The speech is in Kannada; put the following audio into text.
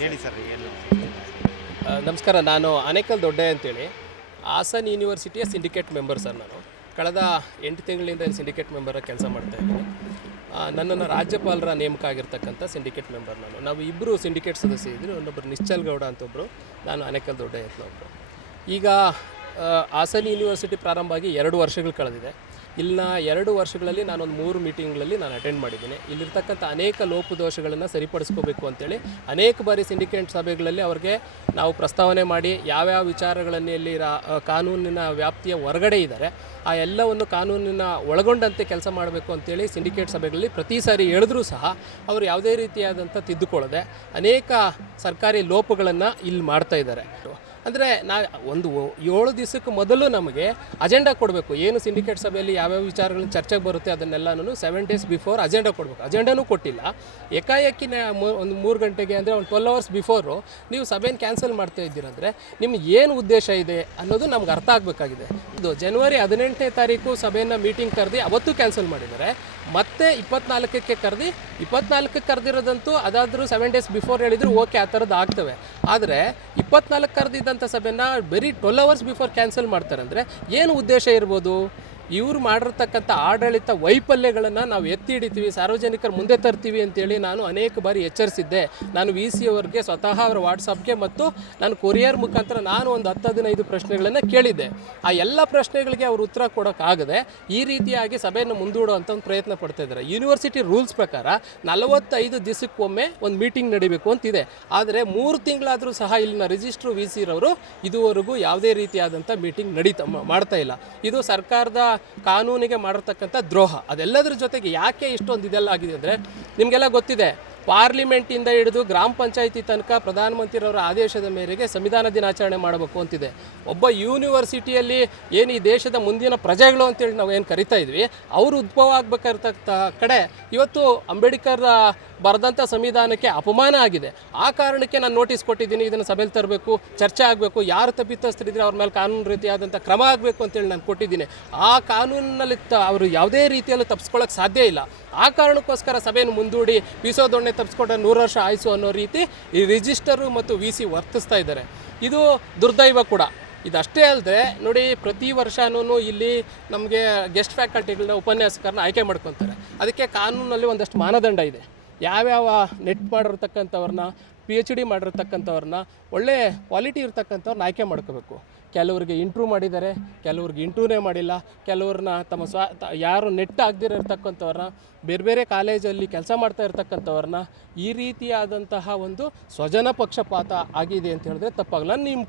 ಹೇಳಿ ಸರ್ ನಮಸ್ಕಾರ, ನಾನು ಅನೇಕಲ್ ದೊಡ್ಡೆ ಅಂತೇಳಿ. ಹಾಸನ್ ಯೂನಿವರ್ಸಿಟಿಯ ಸಿಂಡಿಕೇಟ್ ಮೆಂಬರ್ ಸರ್ ನಾನು. ಕಳೆದ ಎಂಟು ತಿಂಗಳಿಂದ ಸಿಂಡಿಕೇಟ್ ಮೆಂಬರ್ ಕೆಲಸ ಮಾಡ್ತಾ ಇದ್ದೀನಿ. ನನ್ನನ್ನು ರಾಜ್ಯಪಾಲರ ನೇಮಕ ಆಗಿರ್ತಕ್ಕಂಥ ಸಿಂಡಿಕೇಟ್ ಮೆಂಬರ್ ನಾನು. ನಾವು ಇಬ್ಬರು ಸಿಂಡಿಕೇಟ್ ಸದಸ್ಯ ಇದ್ದರು ಇನ್ನೊಬ್ಬರು ನಿಶ್ಚಲ್ ಗೌಡ ಅಂತ ಒಬ್ಬರು ನಾನು ಅನೇಕಲ್ ದೊಡ್ಡ ಒಬ್ಬರು ಈಗ ಹಾಸನ್ ಯೂನಿವರ್ಸಿಟಿ ಪ್ರಾರಂಭ ಆಗಿ ಎರಡು ವರ್ಷಗಳು ಕಳೆದಿದೆ. ಇಲ್ಲಿನ ಎರಡು ವರ್ಷಗಳಲ್ಲಿ ನಾನೊಂದು ಮೂರು ಮೀಟಿಂಗ್ಗಳಲ್ಲಿ ನಾನು ಅಟೆಂಡ್ ಮಾಡಿದ್ದೀನಿ. ಇಲ್ಲಿರ್ತಕ್ಕಂಥ ಅನೇಕ ಲೋಪದೋಷಗಳನ್ನು ಸರಿಪಡಿಸ್ಕೋಬೇಕು ಅಂತೇಳಿ ಅನೇಕ ಬಾರಿ ಸಿಂಡಿಕೇಟ್ ಸಭೆಗಳಲ್ಲಿ ಅವ್ರಿಗೆ ನಾವು ಪ್ರಸ್ತಾವನೆ ಮಾಡಿ ಯಾವ್ಯಾವ ವಿಚಾರಗಳನ್ನು ಇಲ್ಲಿ ಕಾನೂನಿನ ವ್ಯಾಪ್ತಿಯ ಹೊರಗಡೆ ಇದ್ದಾರೆ, ಆ ಎಲ್ಲವನ್ನು ಕಾನೂನಿನ ಒಳಗೊಂಡಂತೆ ಕೆಲಸ ಮಾಡಬೇಕು ಅಂತೇಳಿ ಸಿಂಡಿಕೇಟ್ ಸಭೆಗಳಲ್ಲಿ ಪ್ರತಿ ಸಾರಿ ಹೇಳಿದ್ರೂ ಸಹ ಅವರು ಯಾವುದೇ ರೀತಿಯಾದಂಥ ತಿದ್ದುಕೊಳ್ಳದೆ ಅನೇಕ ಸರ್ಕಾರಿ ಲೋಪಗಳನ್ನು ಇಲ್ಲಿ ಮಾಡ್ತಾ ಇದ್ದಾರೆ. ಅಂದರೆ ನಾ ಒಂದು ಏಳು ದಿವಸಕ್ಕೆ ಮೊದಲು ನಮಗೆ ಅಜೆಂಡಾ ಕೊಡಬೇಕು. ಏನು ಸಿಂಡಿಕೇಟ್ ಸಭೆಯಲ್ಲಿ ಯಾವ್ಯಾವ ವಿಚಾರಗಳು ಚರ್ಚೆಗೆ ಬರುತ್ತೆ ಅದನ್ನೆಲ್ಲನೂ ಸೆವೆನ್ ಡೇಸ್ ಬಿಫೋರ್ ಅಜೆಂಡಾ ಕೊಡಬೇಕು. ಅಜೆಂಡಾನೂ ಕೊಟ್ಟಿಲ್ಲ. ಏಕಾಏಕಿನ ಮೂ- ಒಂದು ಮೂರು ಗಂಟೆಗೆ ಅಂದರೆ ಒಂದು ಟ್ವೆಲ್ ಅವರ್ಸ್ ಬಿಫೋರು ನೀವು ಸಭೆನ ಕ್ಯಾನ್ಸಲ್ ಮಾಡ್ತಾ ಇದ್ದೀರಂದರೆ ನಿಮ್ಗೆ ಏನು ಉದ್ದೇಶ ಇದೆ ಅನ್ನೋದು ನಮ್ಗೆ ಅರ್ಥ ಆಗಬೇಕಾಗಿದೆ. ಇದು ಜನವರಿ ಹದಿನೆಂಟನೇ ತಾರೀಕು ಸಭೆಯನ್ನು ಮೀಟಿಂಗ್ ಕರೆದು ಅವತ್ತು ಕ್ಯಾನ್ಸಲ್ ಮಾಡಿದ್ದಾರೆ. ಮತ್ತೆ ಇಪ್ಪತ್ನಾಲ್ಕಕ್ಕೆ ಕರೆದು, ಇಪ್ಪತ್ನಾಲ್ಕಕ್ಕೆ ಕರೆದಿರೋದಂತೂ ಅದಾದರೂ ಸೆವೆನ್ ಡೇಸ್ ಬಿಫೋರ್ ಹೇಳಿದ್ರು ಓಕೆ ಆ ಥರದ್ದು ಆಗ್ತವೆ. ಆದರೆ ಇಪ್ಪತ್ನಾಲ್ಕು ಕರೆದಿದ್ದಂಥ ಸಭೆನ ಬರೀ ಟ್ವೆಲ್ ಅವರ್ಸ್ ಬಿಫೋರ್ ಕ್ಯಾನ್ಸಲ್ ಮಾಡ್ತಾರೆ. ಅಂದರೆ ಏನು ಉದ್ದೇಶ ಇರ್ಬೋದು? ಇವ್ರು ಮಾಡಿರ್ತಕ್ಕಂಥ ಆಡಳಿತ ವೈಫಲ್ಯಗಳನ್ನು ನಾವು ಎತ್ತಿ ಹಿಡಿತೀವಿ, ಸಾರ್ವಜನಿಕರ ಮುಂದೆ ತರ್ತೀವಿ ಅಂತೇಳಿ ನಾನು ಅನೇಕ ಬಾರಿ ಎಚ್ಚರಿಸಿದ್ದೆ. ನಾನು ವಿ ಸಿ ಅವರಿಗೆ ಸ್ವತಃ ಅವರ ವಾಟ್ಸಪ್ಗೆ ಮತ್ತು ನಾನು ಕೊರಿಯರ್ ಮುಖಾಂತರ ನಾನು ಒಂದು ಹತ್ತು ಹದಿನೈದು ಪ್ರಶ್ನೆಗಳನ್ನು ಕೇಳಿದ್ದೆ. ಆ ಎಲ್ಲ ಪ್ರಶ್ನೆಗಳಿಗೆ ಅವರು ಉತ್ತರ ಕೊಡೋಕ್ಕಾಗದೆ ಈ ರೀತಿಯಾಗಿ ಸಭೆಯನ್ನು ಮುಂದೂಡುವಂಥ ಒಂದು ಪ್ರಯತ್ನ ಪಡ್ತಾ ಇದ್ದಾರೆ. ಯೂನಿವರ್ಸಿಟಿ ರೂಲ್ಸ್ ಪ್ರಕಾರ ನಲವತ್ತೈದು ದಿವಸಕ್ಕೊಮ್ಮೆ ಒಂದು ಮೀಟಿಂಗ್ ನಡಿಬೇಕು ಅಂತಿದೆ. ಆದರೆ ಮೂರು ತಿಂಗಳಾದರೂ ಸಹ ಇಲ್ಲಿನ ರಿಜಿಸ್ಟ್ರು ವಿ ಸಿರವರು ಇದುವರೆಗೂ ಯಾವುದೇ ರೀತಿಯಾದಂಥ ಮೀಟಿಂಗ್ ನಡೀತಾ ಮಾಡ್ತಾ ಇಲ್ಲ. ಇದು ಸರ್ಕಾರದ ಕಾನೂನಿಗೆ ಮಾಡಿರ್ತಕ್ಕಂಥ ದ್ರೋಹ. ಅದೆಲ್ಲದರ ಜೊತೆಗೆ ಯಾಕೆ ಇಷ್ಟೊಂದು ಇದೆಲ್ಲ ಆಗಿದೆ ಅಂದರೆ ನಿಮಗೆಲ್ಲ ಗೊತ್ತಿದೆ ಪಾರ್ಲಿಮೆಂಟಿಂದ ಹಿಡಿದು ಗ್ರಾಮ ಪಂಚಾಯಿತಿ ತನಕ ಪ್ರಧಾನಮಂತ್ರಿಯವರ ಆದೇಶದ ಮೇರೆಗೆ ಸಂವಿಧಾನ ದಿನಾಚರಣೆ ಮಾಡಬೇಕು ಅಂತಿದೆ. ಒಬ್ಬ ಯೂನಿವರ್ಸಿಟಿಯಲ್ಲಿ ಏನು ಈ ದೇಶದ ಮುಂದಿನ ಪ್ರಜೆಗಳು ಅಂತೇಳಿ ನಾವು ಏನು ಕರಿತಾ ಇದ್ವಿ, ಅವರು ಉದ್ಭವ ಆಗಬೇಕಿರ್ತಕ್ಕಂಥ ಕಡೆ ಇವತ್ತು ಅಂಬೇಡ್ಕರ್ ಬರೆದಂಥ ಸಂವಿಧಾನಕ್ಕೆ ಅಪಮಾನ ಆಗಿದೆ. ಆ ಕಾರಣಕ್ಕೆ ನಾನು ನೋಟಿಸ್ ಕೊಟ್ಟಿದ್ದೀನಿ, ಇದನ್ನು ಸಭೆಯಲ್ಲಿ ತರಬೇಕು, ಚರ್ಚೆ ಆಗಬೇಕು, ಯಾರು ತಪ್ಪಿತಸ್ಥರಿದ್ರೆ ಅವ್ರ ಮೇಲೆ ಕಾನೂನು ರೀತಿಯಾದಂಥ ಕ್ರಮ ಆಗಬೇಕು ಅಂತೇಳಿ ನಾನು ಕೊಟ್ಟಿದ್ದೀನಿ. ಆ ಕಾನೂನಿನಲ್ಲಿ ತ ಅವರು ಯಾವುದೇ ರೀತಿಯಲ್ಲೂ ತಪ್ಪಿಸ್ಕೊಳ್ಳೋಕೆ ಸಾಧ್ಯ ಇಲ್ಲ. ಆ ಕಾರಣಕ್ಕೋಸ್ಕರ ಸಭೆಯನ್ನು ಮುಂದೂಡಿ ವಿಸೋ ದೊಣ್ಣೆ ತಪ್ಪಿಸ್ಕೊಂಡ ನೂರು ವರ್ಷ ಆಯಿಸು ಅನ್ನೋ ರೀತಿ ಈ ರಿಜಿಸ್ಟರು ಮತ್ತು ವಿ ಸಿ ವರ್ತಿಸ್ತಾ ಇದ್ದಾರೆ. ಇದು ದುರ್ದೈವ ಕೂಡ. ಇದಷ್ಟೇ ಅಲ್ಲದೆ ನೋಡಿ ಪ್ರತಿ ವರ್ಷನೂ ಇಲ್ಲಿ ನಮಗೆ ಗೆಸ್ಟ್ ಫ್ಯಾಕಲ್ಟಿಗಳನ್ನ, ಉಪನ್ಯಾಸಕರನ್ನ ಆಯ್ಕೆ ಮಾಡ್ಕೊತಾರೆ. ಅದಕ್ಕೆ ಕಾನೂನಲ್ಲಿ ಒಂದಷ್ಟು ಮಾನದಂಡ ಇದೆ. ಯಾವ್ಯಾವ ನೆಟ್ ಮಾಡಿರ್ತಕ್ಕಂಥವ್ರನ್ನ ಪಿ ಎಚ್ ಡಿ ಮಾಡಿರ್ತಕ್ಕಂಥವ್ರನ್ನ ಒಳ್ಳೆ ಕ್ವಾಲಿಟಿ ಇರ್ತಕ್ಕಂಥವ್ರನ್ನ ಆಯ್ಕೆ ಮಾಡ್ಕೋಬೇಕು. ಕೆಲವ್ರಿಗೆ ಇಂಟ್ರೂ ಮಾಡಿದ್ದಾರೆ, ಕೆಲವ್ರಿಗೆ ಇಂಟ್ರೂನೇ ಮಾಡಿಲ್ಲ, ಕೆಲವ್ರನ್ನ ತಮ್ಮ ಸ್ವ ಯಾರು ನೆಟ್ ಆಗದಿರತಕ್ಕಂಥವ್ರನ್ನ ಬೇರೆ ಬೇರೆ ಕಾಲೇಜಲ್ಲಿ ಕೆಲಸ ಮಾಡ್ತಾ ಇರ್ತಕ್ಕಂಥವ್ರನ್ನ ಈ ರೀತಿಯಾದಂತಹ ಒಂದು ಸ್ವಜನ ಪಕ್ಷಪಾತ ಆಗಿದೆ ಅಂತ ಹೇಳಿದ್ರೆ ತಪ್ಪಾಗಲ್ಲ. ನಿಮ್ಮ